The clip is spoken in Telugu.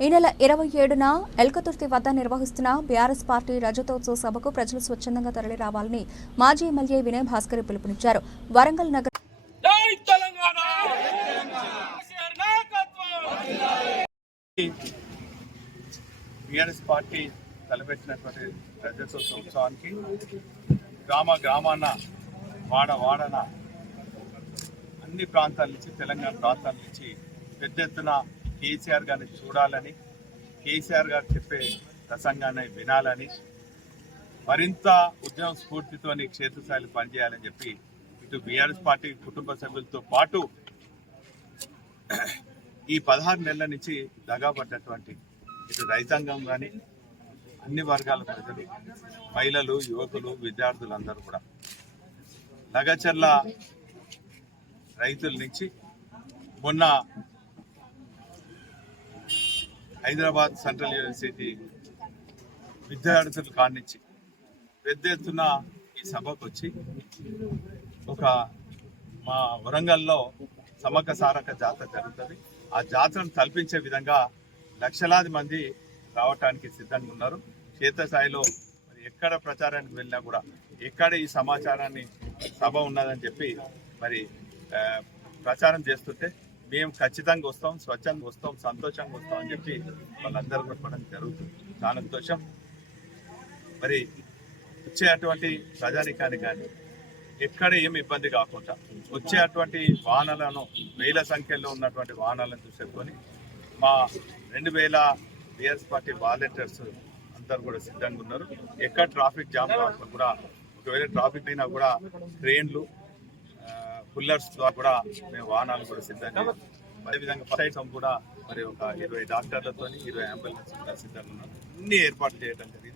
ఈ నెల ఇరవై ఏడున ఎల్కతుర్తి వద్ద నిర్వహిస్తున్న బీఆర్ఎస్ పార్టీ రజతోత్సవ సభకు ప్రజలు స్వచ్ఛందంగా తరలి రావాలని మాజీ ఎమ్మెల్యే వినయ్ భాస్కర్ పిలుపునిచ్చారు. వరంగల్ నగర జై తెలంగాణ! కేసీఆర్ నాయకత్వం టీఆర్ఎస్ పార్టీ తలపెట్టినటువంటి రజతోత్సవ ఉత్సవానికి గ్రామ గ్రామాన వాడ వాడన అన్ని ప్రాంతాల నుంచి తెలంగాణ ప్రాంతాల నుంచి పెద్ద ఎత్తున కేసీఆర్ గారిని చూడాలని కేసీఆర్ గారు చెప్పే ప్రసంగాన్ని వినాలని మరింత ఉద్యమ స్ఫూర్తితోని క్షేత్రస్థాయిలో పనిచేయాలని చెప్పి ఇటు బీఆర్ఎస్ పార్టీ కుటుంబ సభ్యులతో పాటు ఈ పదహారు నెలల నుంచి దగాపడ్డటువంటి ఇటు రైతాంగం కానీ అన్ని వర్గాల ప్రజలు మహిళలు యువకులు విద్యార్థులు అందరూ కూడా నగచర్ల రైతుల నుంచి మొన్న హైదరాబాద్ సెంట్రల్ యూనివర్సిటీ విద్యార్థులు కానించి పెద్ద ఎత్తున ఈ సభకు వచ్చి ఒక మా వరంగల్లో సమక సారక జాతర జరుగుతుంది. ఆ జాతరను తలపించే విధంగా లక్షలాది మంది రావటానికి సిద్ధంగా ఉన్నారు. క్షేత్రస్థాయిలో మరి ఎక్కడ ప్రచారానికి వెళ్ళినా కూడా ఎక్కడ ఈ సమాచారాన్ని సభ ఉన్నదని చెప్పి మరి ప్రచారం చేస్తుంటే మేము ఖచ్చితంగా వస్తాం స్వచ్ఛంగా వస్తాం సంతోషంగా వస్తాం అని చెప్పి వాళ్ళందరూ చెప్పడం జరుగుతుంది. చాలా సంతోషం. మరి వచ్చే అటువంటి ప్రజానికానికి కానీ ఎక్కడ ఏమి ఇబ్బంది కాకుండా వచ్చే అటువంటి వాహనాలను వేల సంఖ్యలో ఉన్నటువంటి వాహనాలను చూసేసుకొని మా రెండు వేల బిఆర్ఎస్ పార్టీ వాలంటీర్స్ అందరు కూడా సిద్ధంగా ఉన్నారు. ఎక్కడ ట్రాఫిక్ జామ్ కాకుండా కూడా ఒకవేళ ట్రాఫిక్ అయినా కూడా ట్రైన్లు పుల్లర్స్ ద్వారా కూడా మేము వాహనాలు కూడా సిద్ధంగా ఉన్నాం. అదేవిధంగా ఫస్ట్ ఐటమ్ కూడా మరి ఒక ఇరవై డాక్టర్లతో ఇరవై అంబులెన్స్ కూడా సిద్ధంగా ఉన్నాం అన్ని ఏర్పాట్లు చేయడం జరిగింది